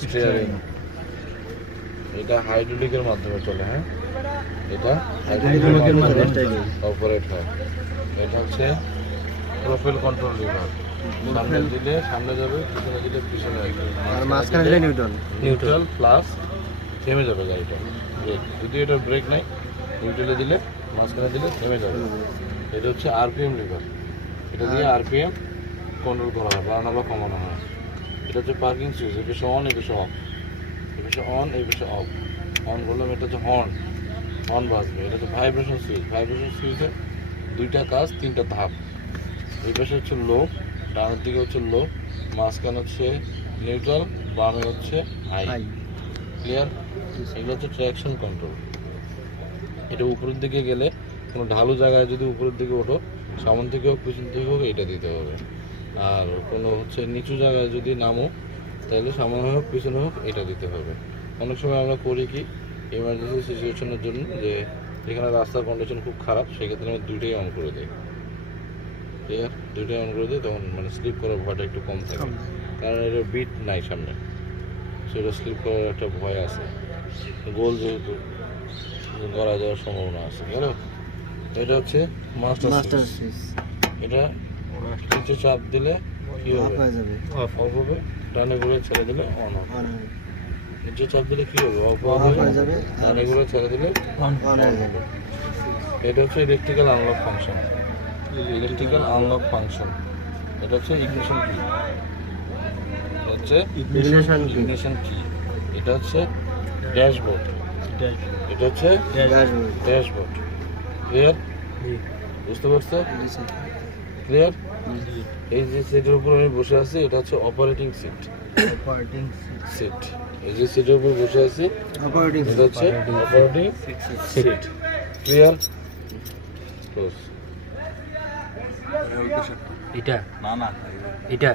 Steering এটা হাইড্রোলিকের মাধ্যমে চলে হ্যাঁ? এটা হাইড্রোলিকের মাধ্যমে অপারেট হয়। এটা হচ্ছে প্রোফাইল কন্ট্রোল লিভার সামনে দিলে সামনে যাবে পিছনে দিলে পিছনে আসবে আর মাঝখানে দিলে নিউটন নিউট্রাল প্লাস থেমে যাবে গাড়িটা। ব্রেক যদি এটা ব্রেক নাই নিউট্রালে দিলে মাঝখানে দিলে থেমে যাবে। এটা হচ্ছে আরপিএম লিভার এটা দিয়ে আরপিএম কন্ট্রোল করা হয় বাড়ানো বা কমানো হয়। এটা হচ্ছে পার্কিং সুইচ এই পাশে অন এই পাশে অফ এই পাশে অন এই পাশে অফ অন বললাম এটা হচ্ছে হর্ন হর্ন বাজবে। এটা হচ্ছে ভাইব্রেশন সুইচ ভাইব্রেশন সুইচে দুইটা কাজ তিনটা ধাপ। এই পাশে হচ্ছে লো ডানের দিকে হচ্ছে লো মাঝখানে হচ্ছে নিউট্রাল বামে হচ্ছে হাই হাই ক্লিয়ার এগুলো হচ্ছে ট্র্যাকশন কন্ট্রোল এটা উপরের দিকে গেলে কোনো ঢালু জায়গায় যদি উপরের দিকে ওঠো সামন থেকে হোক পিছন থেকে হোক এটা দিতে হবে। আর কোনো হচ্ছে নিচু জায়গায় যদি নামো তাহলে সামনে হোক পিছনে হোক এটা দিতে হবে। অনেক সময় আমরা করি কি এমার্জেন্সি সিচুয়েশনের জন্য যে যেখানে রাস্তার কন্ডিশন খুব খারাপ সেক্ষেত্রে আমরা দুইটাই অন করে দিই। ক্লিয়ার দুইটাই অন করে দিই তখন মানে স্লিপ করার ভয়টা একটু কম থাকে। কারণ এটা বিট নাই সামনে। সেটা স্লিপ করার একটা ভয় আছে। গোল যেহেতু গড়া যাওয়ার সম্ভাবনা আছে। গেল এটা হচ্ছে মাস্টার এটা নিচে চাপ দিলে কি হবে? অফ অফ হবে। ডানে ঘুরে ছেড়ে দিলে অন হবে। অন নিচে চাপ দিলে কি হবে? অফ হয়ে যাবে আর ডানে ঘুরে ছেড়ে দিলে অন হয়ে যাবে। এটা হচ্ছে electrical unlock function electrical unlock function এটা হচ্ছে ইগনিশন কি হচ্ছে ইগনিশন কি এটা হচ্ছে ড্যাশবোর্ড এটা হচ্ছে ড্যাশবোর্ড ড্যাশবোর্ড ক্লিয়ার বুঝতে পারছ? ক্লিয়ার এই যে সিটের উপর আমি বসে আছি এটা হচ্ছে অপারেটিং সিট অপারেটিং সিট এই যে সিটের উপর বসে আছি অপারেটিং এটা হচ্ছে অপারেটিং সিট ক্লিয়ার ক্লোজ এটা? না না। এটা?